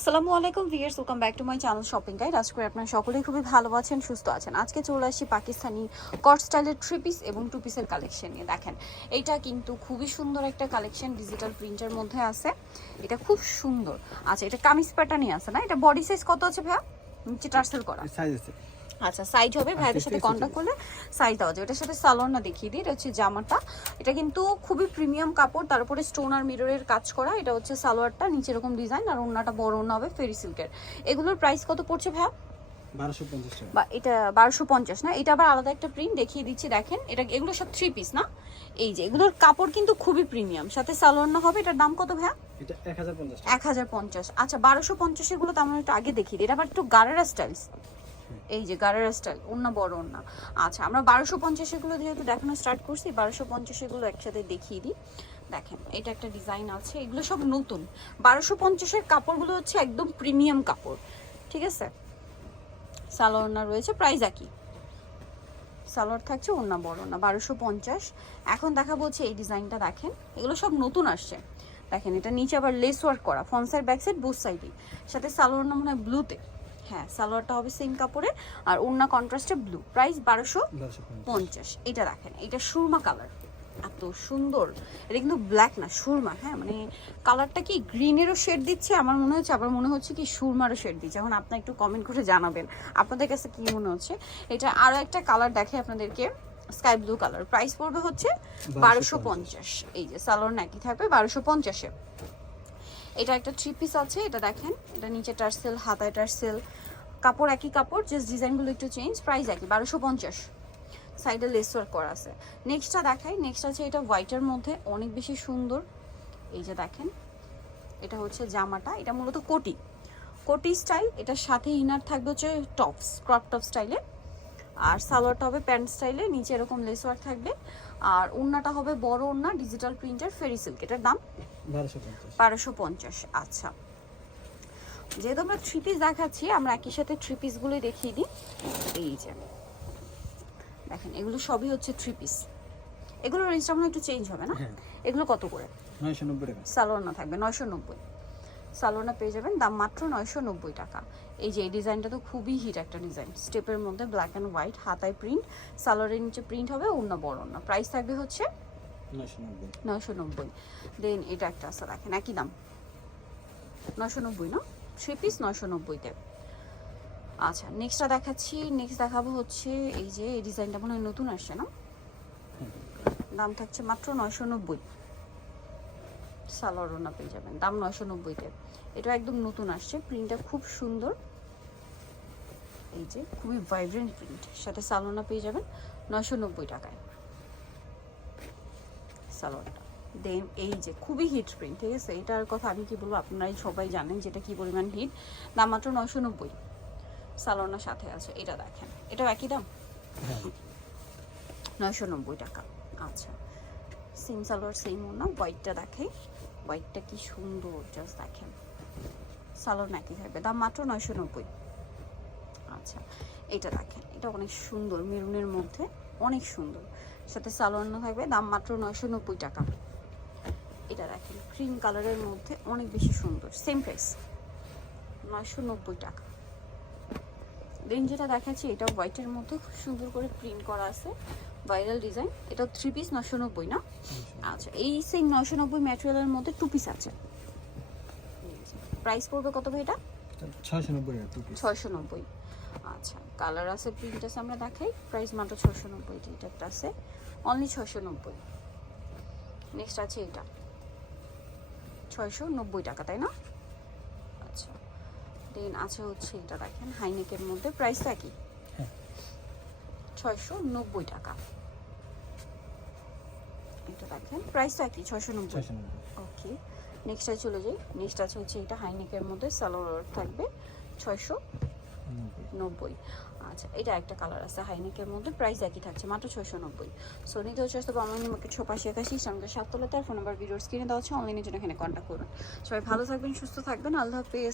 আসসালামু আলাইকুম viewers welcome back to my channel shopping guide আজ করে আপনারা সকলেই খুবই ভালো আছেন, সুস্থ আছেন। আজকে চলে আসি পাকিস্তানি কট স্টাইলের থ্রি পিস এবং টু পিসের কালেকশন নিয়ে। দেখেন, এটা কিন্তু খুবই সুন্দর একটা কালেকশন ডিজিটাল প্রিন্টের মধ্যে আছে। এটা খুব সুন্দর। আচ্ছা এটা কামিজ প্যাটার্নই আছে না? এটা বডি সাইজ কত আছে ভাইয়া? নিচে টার্সেল করা। আচ্ছা সাইজ হবে ভাইদের সাথে কন্ট্যাক্ট করলে সাইজ দেওয়া যাবে। এটার সাথে সালোয়ারটা দেখিয়ে দিই এটা হচ্ছে জামাটা। এটা কিন্তু খুবই প্রিমিয়াম কাপড় তার উপরে স্টোন আর মিররের কাজ করা। এটা হচ্ছে সালোয়ারটা নিচে এরকম ডিজাইন আর ওন্নাটা বড় ওন্না হবে ফেরি সিল্কের এগুলোর প্রাইস কত পড়ছে ভাইয়া? বারোশো পঞ্চাশ বা এটা বারোশো পঞ্চাশ না? এটা আবার আলাদা একটা প্রিন্ট দেখিয়ে দিচ্ছি দেখেন। এটা এগুলো সব থ্রি পিস না? এই যে এগুলোর কাপড় কিন্তু খুবই প্রিমিয়াম সাথে সালোয়ার হবে এটার দাম কত ভাইয়া? এক হাজার পঞ্চাশ পঞ্চাশ। আচ্ছা বারোশো পঞ্চাশেরগুলো তো আমরা একটু আগে দেখিয়ে দিই। এটা আবার একটু গারারা স্টাইলস এই যে গারারা স্টাইল অন্য বড় অন্য আচ্ছা আমরা বারোশো পঞ্চাশেরগুলো যেহেতু দেখানো স্টার্ট করছি, বারোশো পঞ্চাশেরগুলো একসাথে দেখিয়ে দিই। দেখেন, এটা একটা ডিজাইন আছে, এগুলো সব নতুন। বারোশো পঞ্চাশের কাপড়গুলো হচ্ছে একদম প্রিমিয়াম কাপড়, ঠিক আছে? সালোয়ার রয়েছে প্রাইস একই। সালোয়ার থাকছে ওনা বড় না বারোশো পঞ্চাশ। এখন দেখাবো হচ্ছে এই ডিজাইনটা দেখেন, এগুলো সব নতুন আসছে। দেখেন, এটা নিচে আবার লেস ওয়ার্ক করা front side back side both সাইডই সাথে সালোয়ার না মনে হয় ব্লুতে হ্যাঁ সালোয়ারটা হবে সেম কাপড়ের আর ওড়না কন্ট্রাস্টে ব্লু প্রাইস বারোশো পঞ্চাশ। এটা দেখেন এটা সুরমা কালার এত সুন্দর। এটা কিন্তু ব্ল্যাক না সুরমা হ্যাঁ মানে কালারটা কি গ্রিনেরও শেড দিচ্ছে আমার মনে হচ্ছে আবার মনে হচ্ছে কি সুরমারও শেড দিচ্ছে। এখন আপনার একটু কমেন্ট করে জানাবেন। আপনাদের কাছে কি মনে হচ্ছে? এটা আরও একটা কালার দেখে আপনাদেরকে স্কাই ব্লু কালার প্রাইস পড়বে হচ্ছে বারোশো পঞ্চাশ। এই যে সালোয়ার নাকি থাকবে বারোশো পঞ্চাশে। এটা একটা থ্রি পিস আছে, এটা দেখেন, এটা নিচে টার্সেল, হাতায় টার্সেল। কাপড় একই কাপড় জাস্ট ডিজাইনগুলো একটু চেঞ্জ প্রাইস একই, বারোশো পঞ্চাশ। সাইডে লেস ওয়ার্ক করা আছে। নেক্সটটা দেখাই নেক্সট আছে এটা হোয়াইটের মধ্যে, অনেক বেশি সুন্দর। এই যে দেখেন, এটা হচ্ছে জামাটা, এটা মূলত কোটি। কোটি স্টাইল এটার সাথে ইনার থাকবে হচ্ছে টপস ক্রপ টপ স্টাইলে আর সালোয়ারটা হবে প্যান্ট স্টাইলে নিচে এরকম লেস ওয়ার্ক থাকবে। আর ওড়নাটা হবে বড় ওড়না ডিজিটাল প্রিন্টার ফেরি সিল্ক এটার দাম বারোশো পঞ্চাশ। আচ্ছা। যেহেতু আমরা থ্রি পিস দেখাচ্ছি আমরা একই সাথে থ্রি পিসগুলোই দেখিয়ে দিই। এই যে দেখেন এগুলো সবই হচ্ছে থ্রি পিস এগুলোর রেঞ্জটা মনে একটু চেঞ্জ হবে না? হ্যাঁ। এগুলো কত করে? নয়শো নব্বই টাকা। সালোয়ানা থাকবে নয়শো নব্বই। সালোয়ানা পেয়ে যাবেন দাম মাত্র নয়শো নব্বই টাকা। এই যে এই ডিজাইনটা তো খুবই হিট একটা ডিজাইন। স্টেপের মধ্যে ব্ল্যাক অ্যান্ড হোয়াইট হাতায় প্রিন্ট সালোয়ারের নিচে প্রিন্ট হবে অন্য বড় অন্য প্রাইস থাকবে হচ্ছে নয়শো নব্বই। নয়শো নব্বই। দেন এটা একটা আছে দেখেন একই দাম। নয়শো নব্বই না? থ্রি পিস নয়শো নব্বইতে আচ্ছা নেক্সটটা দেখাচ্ছি। নেক্সট দেখাবো হচ্ছে এই যে এই ডিজাইনটা মনে হয় নতুন আসছে না? দাম থাকছে মাত্র নয়শো নব্বই। সালোয়ার ওনা পেয়ে যাবেন। দাম নয়শো নব্বইতে এটা একদম নতুন আসছে। প্রিন্টটা খুব সুন্দর। এই যে খুবই ভাইব্রেন্ট প্রিন্ট সাথে সালোনা পেয়ে যাবেন নয়শো নব্বই টাকায়। সালোয়ারটা। দেন এই যে খুবই হিট প্রিন্ট ঠিক আছে? এটার কথা আমি কি বলব আপনারাই সবাই জানেন যেটা কি পরিমাণ হিট দাম মাত্র নয়শো নব্বই। সালোনার সাথে আছে। এটা দেখেন। এটাও একই দাম? হ্যাঁ। নয়শো নব্বই টাকা। আচ্ছা। সেম সালোয়ার সেম না হোয়াইটটা দেখাই হোয়াইটটা কি সুন্দর জাস্ট দেখেন। সালোয়ার নাকি থাকবে। দাম মাত্র নয়শো নব্বই। আচ্ছা এটা দেখেন। এটা অনেক সুন্দর, মেরুনের মধ্যে অনেক সুন্দর। সাথে সালোয়ার না থাকবে, দাম মাত্র নয়শো নব্বই টাকা। এটা দেখেন ক্রিম কালারের মধ্যে অনেক বেশি সুন্দর সেম প্রাইস নয়শো নব্বই টাকা। দেন যেটা দেখাচ্ছি এটা হোয়াইটের মধ্যে খুব সুন্দর করে প্রিন্ট করা আছে ভাইরাল ডিজাইন এটা থ্রি পিস নশো নব্বই না? আচ্ছা এই সেম নশো নব্বই ম্যাটেরিয়ালের মধ্যে টু পিস আছে। প্রাইস পড়বে কত ভাই এটা? ছয়শো নব্বই ছয়শো নব্বই। আচ্ছা কালার আছে প্রিন্ট আছে আমরা দেখাই। প্রাইস মাত্র ছশো নব্বই এটা একটা আছে। অনলি ছয়শো নব্বই। নেক্সট আছে এটা। ছয়শো নব্বই টাকা তাই না? দেন আছে হচ্ছে এটা দেখেন হাইনেকের মধ্যে প্রাইস একই। হ্যাঁ। ছয়শো নব্বই টাকা। এটা দেখেন প্রাইসটা একই ছয়শো নব্বই। ওকে নেক্সটে চলে যাই। নেক্সট আছে হচ্ছে এটা হাইনেকের মধ্যে সালোয়ার থাকবে ছয়শো নব্বই। আচ্ছা এটা একটা কালার আছে হাইনেকের মধ্যে প্রাইস একই থাকছে মাত্র ছয়শো নব্বই। সো নিতে হচ্ছে তো অনলাইন মার্কেট ছোপাশি একাশি সামনে সাততলাতে আর ফোন নাম্বার ভিডিওর স্ক্রিনে দেওয়া আছে অনলাইনের জন্য এখানে কন্ট্যাক্ট করুন। সবাই ভালো থাকবেন সুস্থ থাকবেন আল্লাহ হাফেজ।